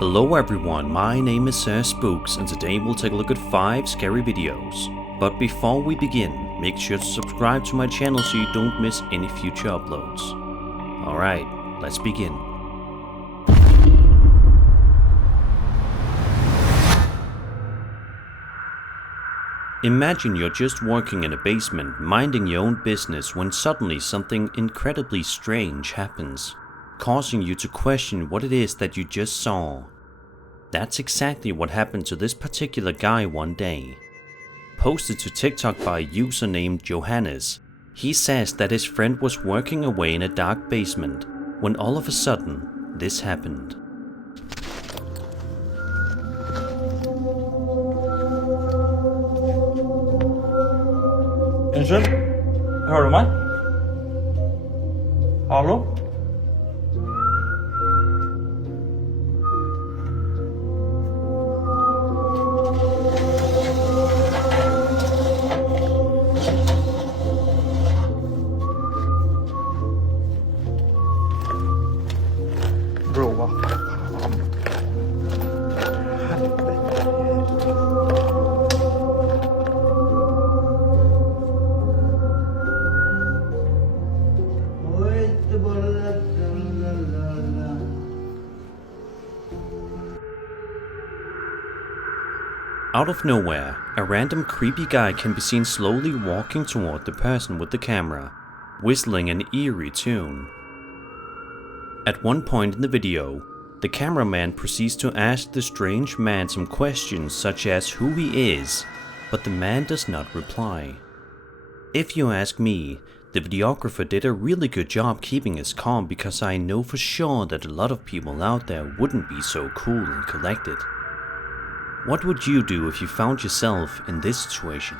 Hello everyone, my name is Sir Spooks and today we'll take a look at 5 scary videos. But before we begin, make sure to subscribe to my channel so you don't miss any future uploads. Alright, let's begin. Imagine you're just working in a basement, minding your own business when suddenly something incredibly strange happens, causing you to question what it is that you just saw. That's exactly what happened to this particular guy one day. Posted to TikTok by a user named Johannes, he says that his friend was working away in a dark basement when all of a sudden this happened. Unnskyld? Hører du meg? Hallo? Bro, hva faen? Out of nowhere, a random creepy guy can be seen slowly walking toward the person with the camera, whistling an eerie tune. At one point in the video, the cameraman proceeds to ask the strange man some questions such as who he is, but the man does not reply. If you ask me, the videographer did a really good job keeping his calm because I know for sure that a lot of people out there wouldn't be so cool and collected. What would you do if you found yourself in this situation?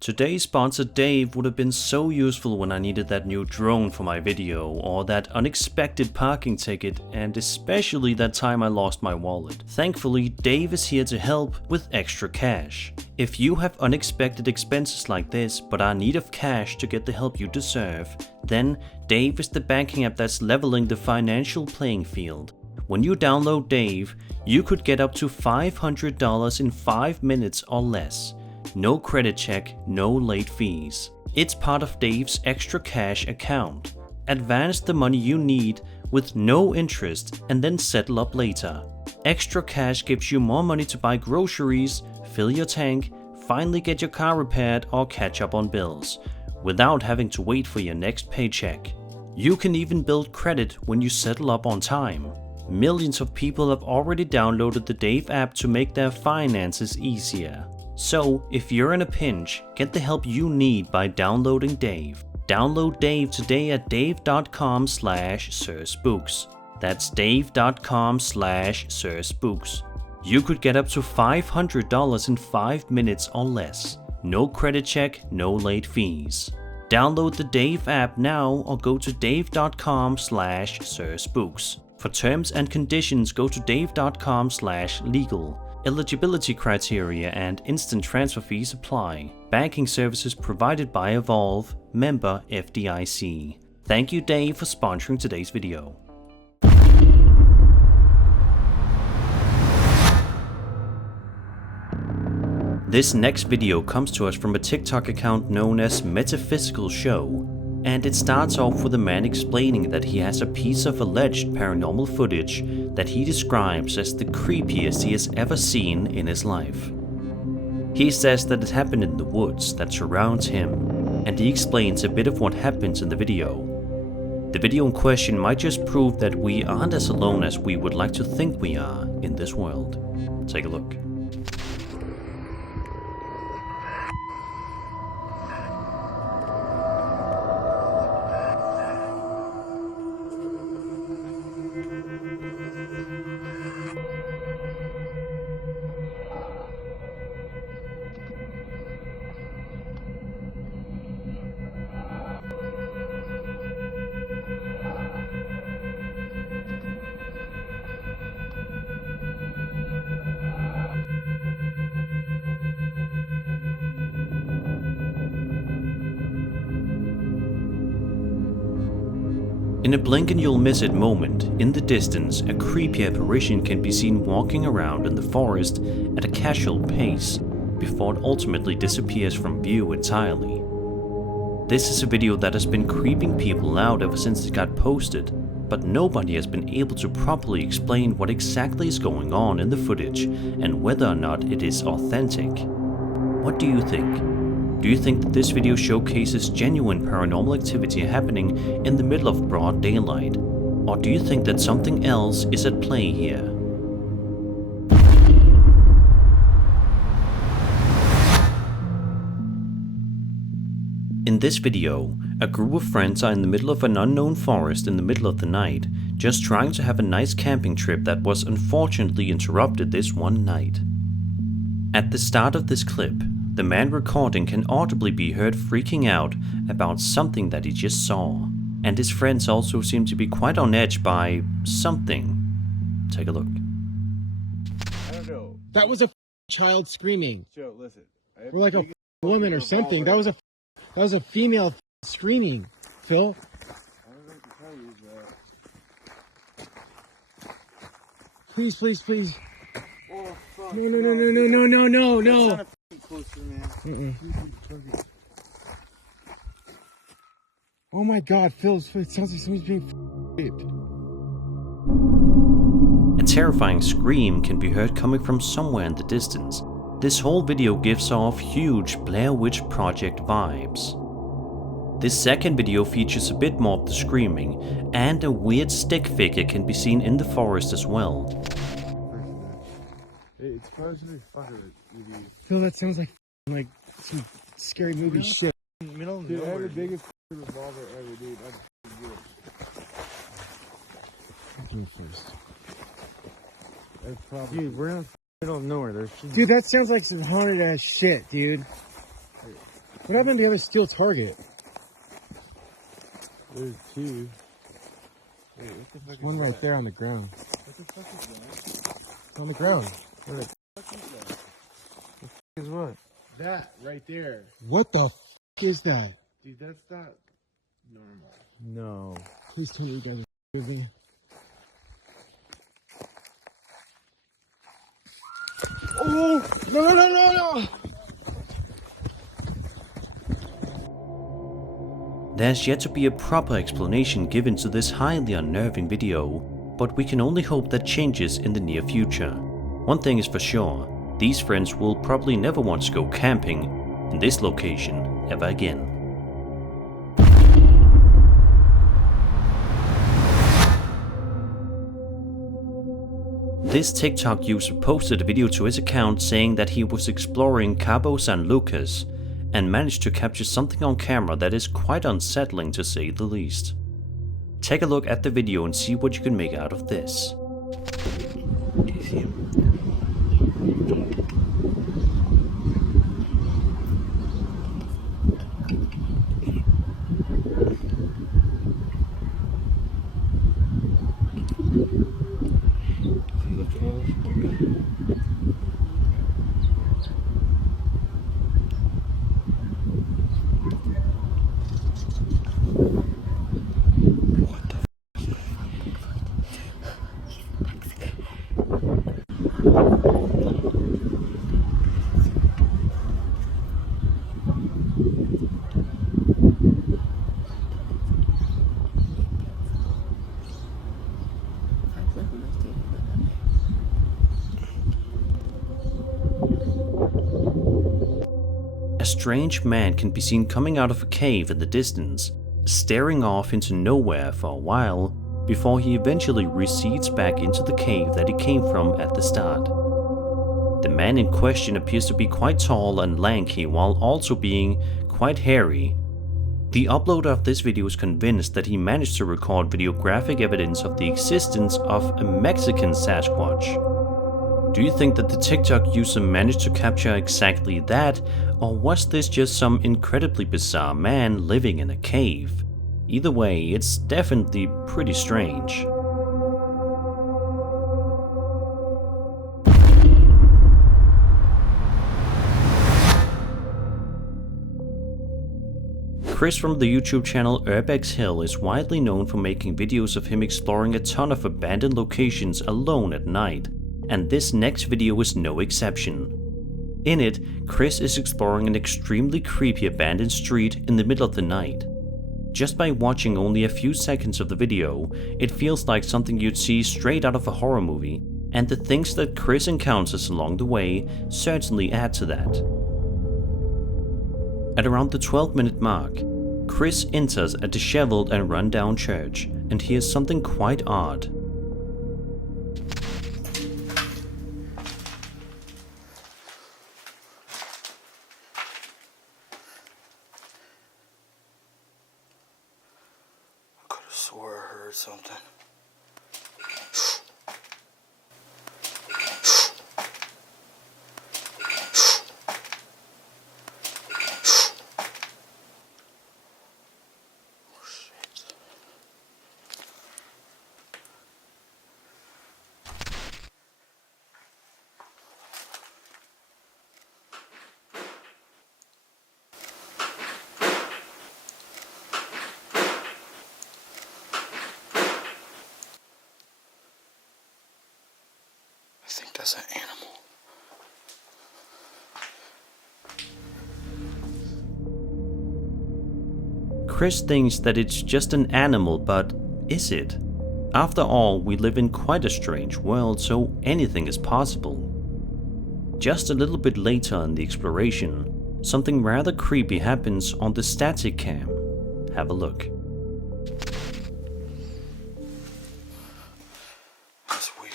Today's sponsor Dave would have been so useful when I needed that new drone for my video, or that unexpected parking ticket, and especially that time I lost my wallet. Thankfully, Dave is here to help with extra cash. If you have unexpected expenses like this but are in need of cash to get the help you deserve, then Dave is the banking app that's leveling the financial playing field. When you download Dave, you could get up to $500 in 5 minutes or less. No credit check, no late fees. It's part of Dave's extra cash account. Advance the money you need with no interest and then settle up later. Extra cash gives you more money to buy groceries, fill your tank, finally get your car repaired or catch up on bills, without having to wait for your next paycheck. You can even build credit when you settle up on time. Millions of people have already downloaded the Dave app to make their finances easier. So, if you're in a pinch, get the help you need by downloading Dave. Download Dave today at dave.com/sirspooks. That's dave.com/sirspooks. You could get up to $500 in 5 minutes or less. No credit check, no late fees. Download the Dave app now or go to dave.com/sirspooks. For terms and conditions, go to dave.com/legal. Eligibility criteria and instant transfer fees apply. Banking services provided by Evolve, member FDIC. Thank you, Dave, for sponsoring today's video. This next video comes to us from a TikTok account known as Metaphysical Show, and it starts off with a man explaining that he has a piece of alleged paranormal footage that he describes as the creepiest he has ever seen in his life. He says that it happened in the woods that surrounds him, and he explains a bit of what happens in the video. The video in question might just prove that we aren't as alone as we would like to think we are in this world. Take a look. In a blink and you'll miss it moment, in the distance, a creepy apparition can be seen walking around in the forest at a casual pace, before it ultimately disappears from view entirely. This is a video that has been creeping people out ever since it got posted, but nobody has been able to properly explain what exactly is going on in the footage and whether or not it is authentic. What do you think? Do you think that this video showcases genuine paranormal activity happening in the middle of broad daylight? Or do you think that something else is at play here? In this video, a group of friends are in the middle of an unknown forest in the middle of the night, just trying to have a nice camping trip that was unfortunately interrupted this one night. At the start of this clip, the man recording can audibly be heard freaking out about something that he just saw, and his friends also seem to be quite on edge by something. Take a look. I don't know. That was a child screaming. Joe, listen. Or like a woman or something. That was a female screaming. Phil? I don't know what to tell you, but... Please, please, please. Oh, fuck. No. That's not a closer, man. Oh my God, Phil, it sounds like somebody's being raped. A terrifying scream can be heard coming from somewhere in the distance. This whole video gives off huge Blair Witch Project vibes. This second video features a bit more of the screaming, and a weird stick figure can be seen in the forest as well. It's supposed to be fucking EV. Phil, that sounds like some scary movie shit. Middle of nowhere. I have the biggest revolver ever, dude. I'm good. Me first. That's probably... Dude, we're in the middle of nowhere. Dude, that sounds like some haunted ass shit, dude. What happened to the other steel target? There's two. Wait, what the fuck is One that? right there on the ground. What the fuck is that? On the ground. What the fuck is that? The fuck is what? That right there. What the f is that? Dude, that's not normal. No. Please tell me you guys are with me. Oh! No! There's yet to be a proper explanation given to this highly unnerving video, but we can only hope that changes in the near future. One thing is for sure, these friends will probably never want to go camping in this location ever again. This TikTok user posted a video to his account saying that he was exploring Cabo San Lucas and managed to capture something on camera that is quite unsettling to say the least. Take a look at the video and see what you can make out of this. Do you see him? A strange man can be seen coming out of a cave in the distance, staring off into nowhere for a while, before he eventually recedes back into the cave that he came from at the start. The man in question appears to be quite tall and lanky while also being quite hairy. The uploader of this video is convinced that he managed to record videographic evidence of the existence of a Mexican Sasquatch. Do you think that the TikTok user managed to capture exactly that, or was this just some incredibly bizarre man living in a cave? Either way, it's definitely pretty strange. Chris from the YouTube channel Urbex Hill is widely known for making videos of him exploring a ton of abandoned locations alone at night, and this next video is no exception. In it, Chris is exploring an extremely creepy abandoned street in the middle of the night. Just by watching only a few seconds of the video, it feels like something you'd see straight out of a horror movie, and the things that Chris encounters along the way certainly add to that. At around the 12-minute mark, Chris enters a disheveled and run-down church and hears something quite odd. Swore I heard something. I think that's an animal. Chris thinks that it's just an animal, but is it? After all, we live in quite a strange world, so anything is possible. Just a little bit later in the exploration, something rather creepy happens on the static cam. Have a look. That's weird.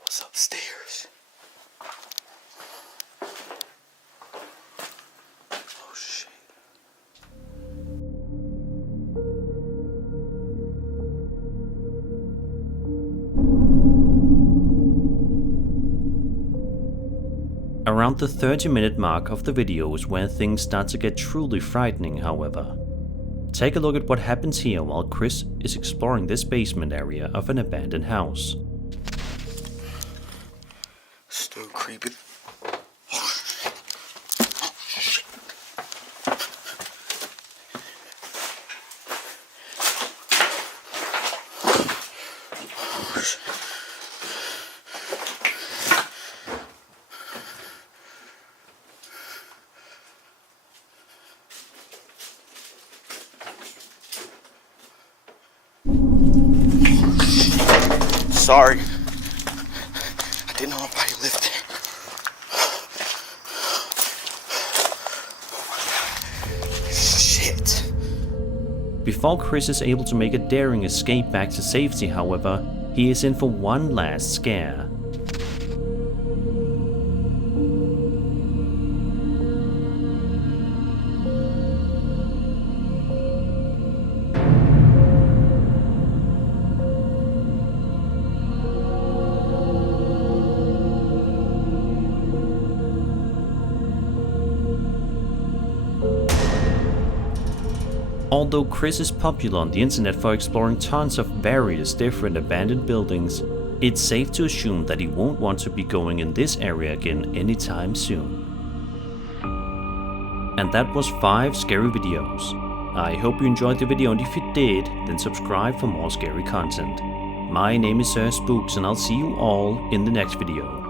What's upstairs? Oh shit. Around the 30-minute mark of the video is where things start to get truly frightening, however. Take a look at what happens here while Chris is exploring this basement area of an abandoned house. Still creepy. Sorry. I didn't know nobody lived there. Shit. Before Chris is able to make a daring escape back to safety, however, he is in for one last scare. Although Chris is popular on the internet for exploring tons of various different abandoned buildings, it's safe to assume that he won't want to be going in this area again anytime soon. And that was 5 scary videos. I hope you enjoyed the video, and if you did, then subscribe for more scary content. My name is Spooks, and I'll see you all in the next video.